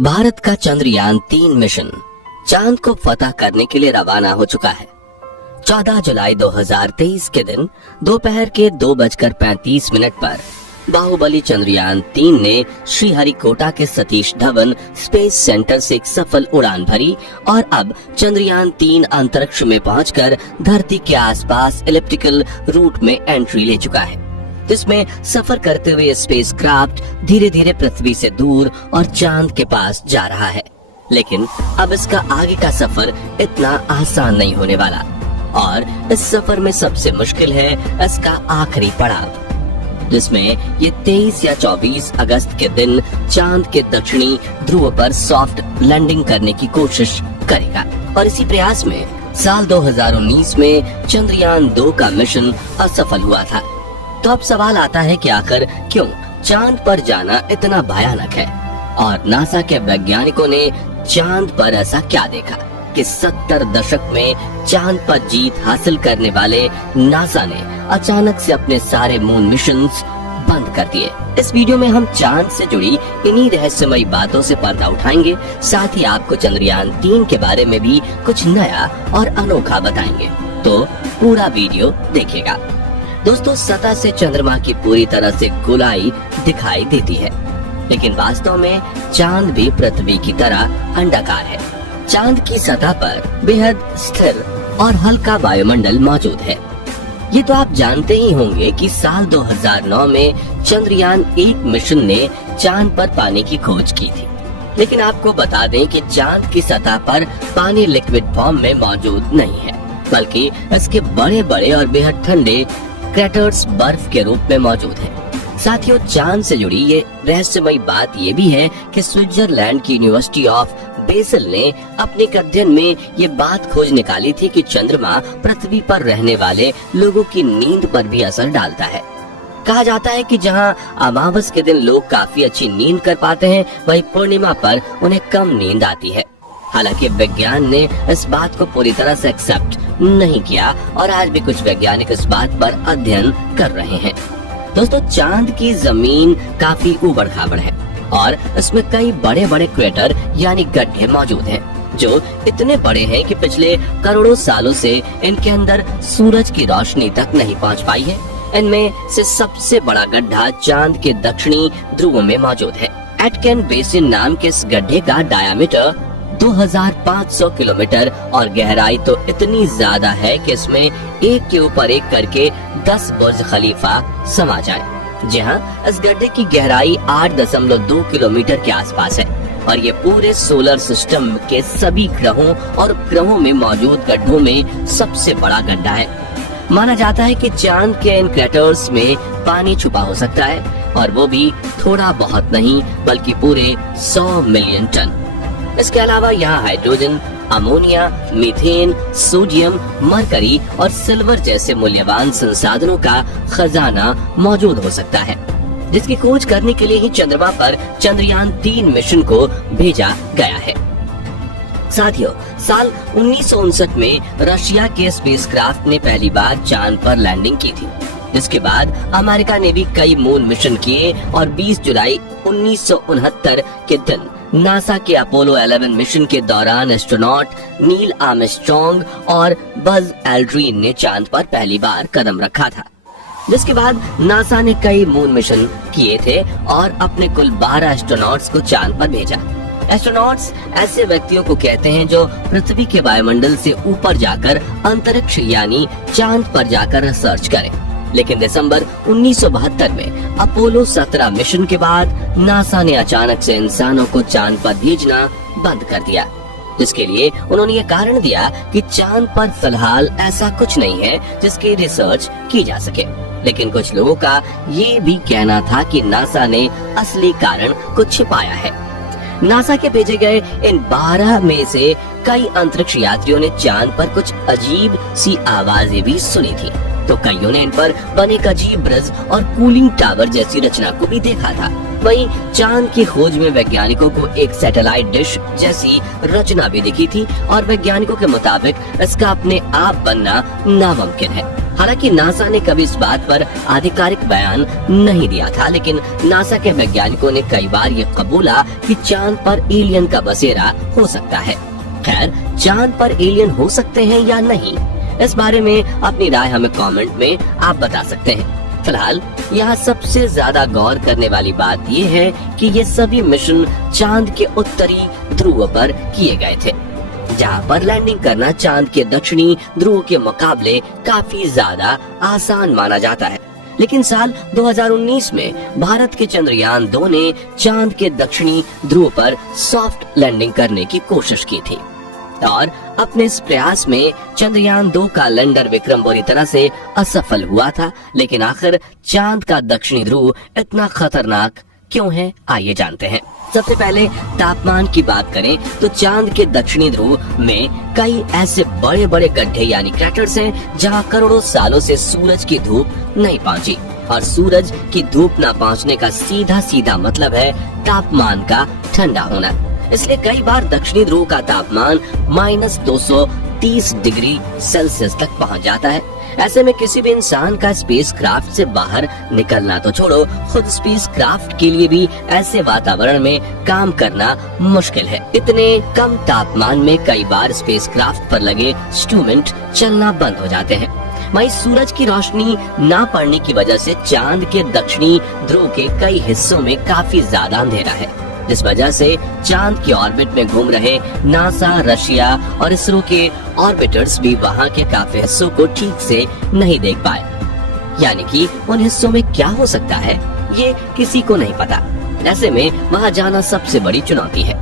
भारत का चंद्रयान-3 मिशन चांद को फतह करने के लिए रवाना हो चुका है। 14 जुलाई 2023 के दिन दोपहर के 2:35 पर बाहुबली चंद्रयान-3 ने श्रीहरिकोटा के सतीश धवन स्पेस सेंटर से एक सफल उड़ान भरी और अब चंद्रयान-3 अंतरिक्ष में पहुंचकर धरती के आसपास एलिप्टिकल रूट में एंट्री ले चुका है, जिसमें सफर करते हुए स्पेसक्राफ्ट धीरे धीरे पृथ्वी से दूर और चांद के पास जा रहा है। लेकिन अब इसका आगे का सफर इतना आसान नहीं होने वाला और इस सफर में सबसे मुश्किल है इसका आखिरी पड़ाव, जिसमें ये 23 या 24 अगस्त के दिन चांद के दक्षिणी ध्रुव पर सॉफ्ट लैंडिंग करने की कोशिश करेगा। और इसी प्रयास में साल 2019 में चंद्रयान-2 का मिशन असफल हुआ था। तो अब सवाल आता है कि आखिर क्यों चांद पर जाना इतना भयानक है और नासा के वैज्ञानिकों ने चांद पर ऐसा क्या देखा कि 70 दशक में चांद पर जीत हासिल करने वाले नासा ने अचानक से अपने सारे मून मिशंस बंद कर दिए। इस वीडियो में हम चांद से जुड़ी इन्हीं रहस्यमयी बातों से पर्दा उठाएंगे, साथ ही आपको चंद्रयान-3 के बारे में भी कुछ नया और अनोखा बताएंगे। तो पूरा वीडियो देखिएगा। दोस्तों, सतह से चंद्रमा की पूरी तरह से गोलाई दिखाई देती है, लेकिन वास्तव में चांद भी पृथ्वी की तरह अंडाकार है। चांद की सतह पर बेहद स्थिर और हल्का वायुमंडल मौजूद है। ये तो आप जानते ही होंगे कि साल 2009 में चंद्रयान-1 मिशन ने चांद पर पानी की खोज की थी, लेकिन आपको बता दें कि चांद की सतह पर पानी लिक्विड फॉर्म में मौजूद नहीं है, बल्कि इसके बड़े बड़े और बेहद ठंडे क्रैटर्स बर्फ के रूप में मौजूद है। साथियों, चांद से जुड़ी ये रहस्यमयी बात ये भी है कि स्विट्जरलैंड की यूनिवर्सिटी ऑफ बेसल ने अपने एक अध्ययन में ये बात खोज निकाली थी कि चंद्रमा पृथ्वी पर रहने वाले लोगों की नींद पर भी असर डालता है। कहा जाता है कि जहां अमावस के दिन लोग काफी अच्छी नींद कर पाते हैं, वहीं पूर्णिमा पर उन्हें कम नींद आती है। हालांकि विज्ञान ने इस बात को पूरी तरह से एक्सेप्ट नहीं किया और आज भी कुछ वैज्ञानिक इस बात पर अध्ययन कर रहे हैं। दोस्तों, चांद की जमीन काफी ऊबड़-खाबड़ है और इसमें कई बड़े बड़े क्रेटर यानी गड्ढे मौजूद हैं, जो इतने बड़े हैं कि पिछले करोड़ों सालों से इनके अंदर सूरज की रोशनी तक नहीं पहुंच पाई है। इनमें से सबसे बड़ा गड्ढा चांद के दक्षिणी ध्रुव में मौजूद है। एटकेन बेसिन नाम के इस गड्ढे का डायामीटर 2500 किलोमीटर और गहराई तो इतनी ज्यादा है कि इसमें एक के ऊपर एक करके 10 बुर्ज खलीफा समा जाए। जी हाँ, इस गड्ढे की गहराई 8.2 किलोमीटर के आसपास है और ये पूरे सोलर सिस्टम के सभी ग्रहों और उपग्रहों में मौजूद गड्ढों में सबसे बड़ा गड्ढा है। माना जाता है कि चांद के इन क्रैटर्स में पानी छुपा हो सकता है और वो भी थोड़ा बहुत नहीं बल्कि पूरे 100 मिलियन टन। इसके अलावा यहाँ hydrogen, ammonia, methane, sodium, mercury और सिल्वर जैसे मूल्यवान संसाधनों का खजाना मौजूद हो सकता है, जिसकी खोज करने के लिए ही चंद्रमा पर चंद्रयान-3 मिशन को भेजा गया है। साथियों, साल 1959 में रशिया के स्पेसक्राफ्ट ने पहली बार चांद पर लैंडिंग की थी, जिसके बाद अमेरिका ने भी कई मून मिशन किए और 20 जुलाई 1969 के दिन नासा के अपोलो 11 मिशन के दौरान एस्ट्रोनॉट नील आर्मस्ट्रॉन्ग और बज एल्ड्रिन ने चांद पर पहली बार कदम रखा था। जिसके बाद नासा ने कई मून मिशन किए थे और अपने कुल 12 एस्ट्रोनॉट्स को चांद पर भेजा। एस्ट्रोनॉट्स ऐसे व्यक्तियों को कहते हैं जो पृथ्वी के वायुमंडल से ऊपर जाकर अंतरिक्ष यानी चांद पर जाकर रिसर्च करें। लेकिन दिसंबर 1972 में अपोलो 17 मिशन के बाद नासा ने अचानक से इंसानों को चांद पर भेजना बंद कर दिया, जिसके लिए उन्होंने ये कारण दिया कि चांद पर फिलहाल ऐसा कुछ नहीं है जिसकी रिसर्च की जा सके। लेकिन कुछ लोगों का ये भी कहना था कि नासा ने असली कारण को छिपाया है। नासा के भेजे गए इन 12 में से कई अंतरिक्ष यात्रियों ने चांद पर कुछ अजीब सी आवाजें भी सुनी थी, तो कईयों ने इन पर बने एक अजीब ब्रिज और कूलिंग टावर जैसी रचना को भी देखा था। वहीं चांद की खोज में वैज्ञानिकों को एक सैटेलाइट डिश जैसी रचना भी दिखी थी और वैज्ञानिकों के मुताबिक इसका अपने आप बनना नामुमकिन है। हालांकि नासा ने कभी इस बात पर आधिकारिक बयान नहीं दिया था, लेकिन नासा के वैज्ञानिकों ने कई बार ये कबूला कि चांद पर एलियन का बसेरा हो सकता है। खैर, चांद पर एलियन हो सकते हैं या नहीं, इस बारे में अपनी राय हमें कमेंट में आप बता सकते हैं। फिलहाल यहाँ सबसे ज्यादा गौर करने वाली बात ये है कि ये सभी मिशन चांद के उत्तरी ध्रुव पर किए गए थे, जहाँ पर लैंडिंग करना चांद के दक्षिणी ध्रुव के मुकाबले काफी ज्यादा आसान माना जाता है। लेकिन साल 2019 में भारत के चंद्रयान 2 ने चांद के दक्षिणी ध्रुव पर सॉफ्ट लैंडिंग करने की कोशिश की थी और अपने इस प्रयास में चंद्रयान 2 का लैंडर विक्रम बुरी तरह से असफल हुआ था। लेकिन आखिर चांद का दक्षिणी ध्रुव इतना खतरनाक क्यों है, आइए जानते हैं। सबसे पहले तापमान की बात करें तो चांद के दक्षिणी ध्रुव में कई ऐसे बड़े बड़े गड्ढे यानी क्रैटर्स हैं जहां करोड़ों सालों से सूरज की धूप नहीं पहुंची, और सूरज की धूप न पहुंचने का सीधा सीधा मतलब है तापमान का ठंडा होना। इसलिए कई बार दक्षिणी ध्रुव का तापमान -230 डिग्री सेल्सियस तक पहुंच जाता है। ऐसे में किसी भी इंसान का स्पेसक्राफ्ट से बाहर निकलना तो छोड़ो, खुद स्पेसक्राफ्ट के लिए भी ऐसे वातावरण में काम करना मुश्किल है। इतने कम तापमान में कई बार स्पेसक्राफ्ट पर लगे इंस्ट्रूमेंट चलना बंद हो जाते हैं। वहीं सूरज की रोशनी ना पड़ने की वजह से चांद के दक्षिणी ध्रुव के कई हिस्सों में काफी ज्यादा अंधेरा है, जिस वजह से चांद के ऑर्बिट में घूम रहे नासा, रशिया और इसरो के ऑर्बिटर्स भी वहां के काफी हिस्सों को ठीक से नहीं देख पाए। यानी कि उन हिस्सों में क्या हो सकता है ये किसी को नहीं पता। ऐसे में वहां जाना सबसे बड़ी चुनौती है।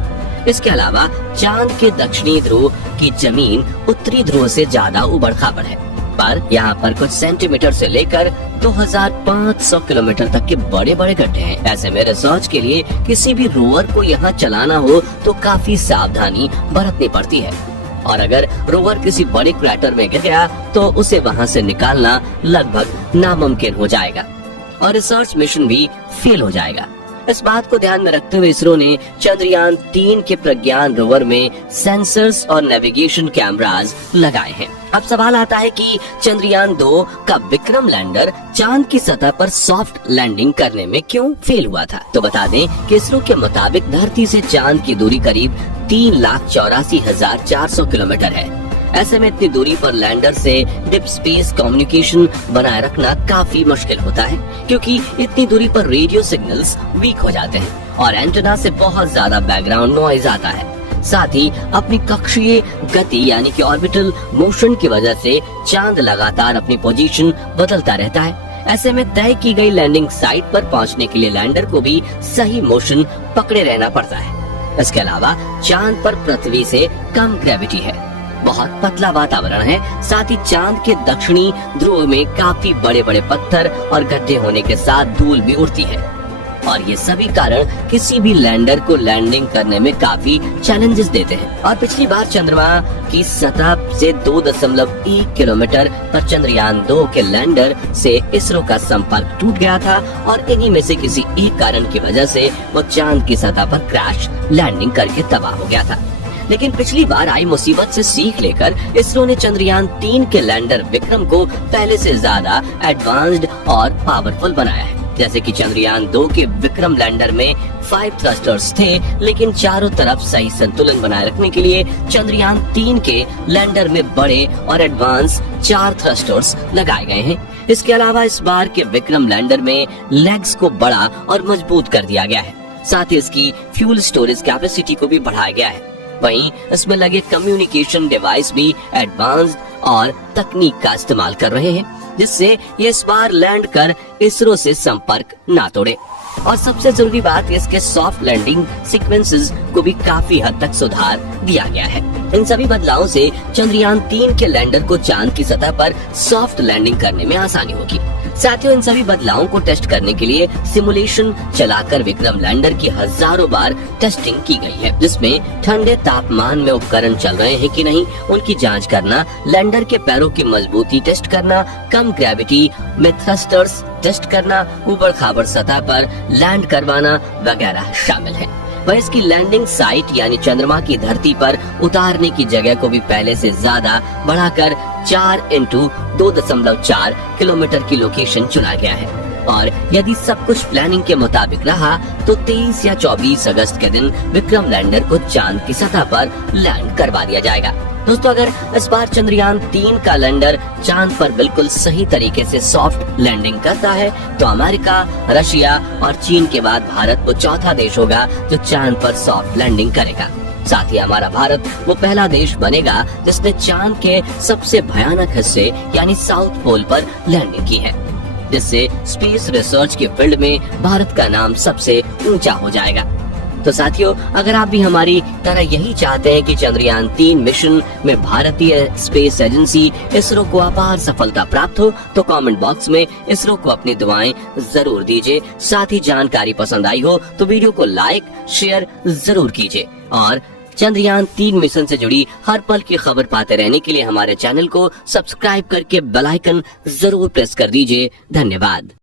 इसके अलावा चांद के दक्षिणी ध्रुव की जमीन उत्तरी ध्रुव से ज्यादा उबड़ खाबड़ है, पर यहाँ पर कुछ सेंटीमीटर से लेकर 2500 किलोमीटर तक के बड़े बड़े गड्ढे हैं। ऐसे में रिसर्च के लिए किसी भी रोवर को यहाँ चलाना हो तो काफी सावधानी बरतनी पड़ती है, और अगर रोवर किसी बड़े क्रैटर में गिर गया तो उसे वहाँ से निकालना लगभग नामुमकिन हो जाएगा और रिसर्च मिशन भी फेल हो जाएगा। इस बात को ध्यान में रखते हुए इसरो ने चंद्रयान 3 के प्रज्ञान रोवर में सेंसर्स और नेविगेशन कैमरास लगाए हैं। अब सवाल आता है कि चंद्रयान 2 का विक्रम लैंडर चांद की सतह पर सॉफ्ट लैंडिंग करने में क्यों फेल हुआ था। तो बता दें कि इसरो के मुताबिक धरती से चांद की दूरी करीब 3,84,400 किलोमीटर है। ऐसे में इतनी दूरी पर लैंडर से डीप स्पेस कम्युनिकेशन बनाए रखना काफी मुश्किल होता है, क्योंकि इतनी दूरी पर रेडियो सिग्नल्स वीक हो जाते हैं और एंटेना से बहुत ज्यादा बैकग्राउंड नॉइज आता है। साथ ही अपनी कक्षीय गति यानी कि ऑर्बिटल मोशन की वजह से चांद लगातार अपनी पोजीशन बदलता रहता है। ऐसे में तय की गई लैंडिंग साइट पर पहुंचने के लिए लैंडर को भी सही मोशन पकड़े रहना पड़ता है। इसके अलावा चांद पर पृथ्वी से कम ग्रेविटी है, बहुत पतला वातावरण है। साथ ही चांद के दक्षिणी ध्रुव में काफी बड़े बड़े पत्थर और गड्ढे होने के साथ धूल भी उड़ती है, और ये सभी कारण किसी भी लैंडर को लैंडिंग करने में काफी चैलेंजेस देते हैं। और पिछली बार चंद्रमा की सतह से 2.1 किलोमीटर पर चंद्रयान 2 के लैंडर से इसरो का संपर्क टूट गया था, और इन्हीं में से किसी एक कारण की वजह से वो चांद की सतह पर क्रैश लैंडिंग करके तबाह हो गया था। लेकिन पिछली बार आई मुसीबत से सीख लेकर इसरो ने चंद्रयान 3 के लैंडर विक्रम को पहले से ज्यादा एडवांस्ड और पावरफुल बनाया है। जैसे कि चंद्रयान 2 के विक्रम लैंडर में 5 थ्रस्टर्स थे, लेकिन चारों तरफ सही संतुलन बनाए रखने के लिए चंद्रयान 3 के लैंडर में बड़े और एडवांस 4 थ्रस्टर्स लगाए गए हैं। इसके अलावा इस बार के विक्रम लैंडर में लेग्स को बड़ा और मजबूत कर दिया गया है। साथ ही इसकी फ्यूल स्टोरेज कैपेसिटी को भी बढ़ाया गया है। वहीं इसमें लगे कम्युनिकेशन डिवाइस भी एडवांस्ड और तकनीक का इस्तेमाल कर रहे हैं, जिससे ये इस बार लैंड कर इसरो से संपर्क ना तोड़े। और सबसे जरूरी बात, इसके सॉफ्ट लैंडिंग सीक्वेंसेस को भी काफी हद तक सुधार दिया गया है। इन सभी बदलावों से चंद्रयान 3 के लैंडर को चांद की सतह पर सॉफ्ट लैंडिंग करने में आसानी होगी। साथियों, इन सभी बदलावों को टेस्ट करने के लिए सिमुलेशन चलाकर विक्रम लैंडर की हजारों बार टेस्टिंग की गई है, जिसमें ठंडे तापमान में उपकरण चल रहे हैं कि नहीं उनकी जांच करना, लैंडर के पैरों की मजबूती टेस्ट करना, कम ग्रेविटी में थ्रस्टर्स टेस्ट करना, ऊबड़ खाबड़ सतह पर लैंड करवाना वगैरह शामिल है। वह इसकी लैंडिंग साइट यानी चंद्रमा की धरती पर उतारने की जगह को भी पहले से ज्यादा बढ़ाकर 4x2.4 किलोमीटर की लोकेशन चुना गया है। और यदि सब कुछ प्लानिंग के मुताबिक रहा तो 23 या 24 अगस्त के दिन विक्रम लैंडर को चांद की सतह पर लैंड करवा दिया जाएगा। दोस्तों, अगर इस बार चंद्रयान 3 का लैंडर चांद पर बिल्कुल सही तरीके से सॉफ्ट लैंडिंग करता है तो अमेरिका, रशिया और चीन के बाद भारत वो चौथा देश होगा जो चांद पर सॉफ्ट लैंडिंग करेगा। साथ ही हमारा भारत वो पहला देश बनेगा जिसने चांद के सबसे भयानक हिस्से यानी साउथ पोल पर लैंडिंग की है, जिससे स्पेस रिसर्च के फील्ड में भारत का नाम सबसे ऊंचा हो जाएगा। तो साथियों, अगर आप भी हमारी तरह यही चाहते हैं कि चंद्रयान 3 मिशन में भारतीय स्पेस एजेंसी इसरो को अपार सफलता प्राप्त हो तो कमेंट बॉक्स में इसरो को अपनी दुआएं जरूर दीजिए। साथ ही जानकारी पसंद आई हो तो वीडियो को लाइक शेयर जरूर कीजिए और चंद्रयान 3 मिशन से जुड़ी हर पल की खबर पाते रहने के लिए हमारे चैनल को सब्सक्राइब करके बेल आइकन जरूर प्रेस कर दीजिए। धन्यवाद।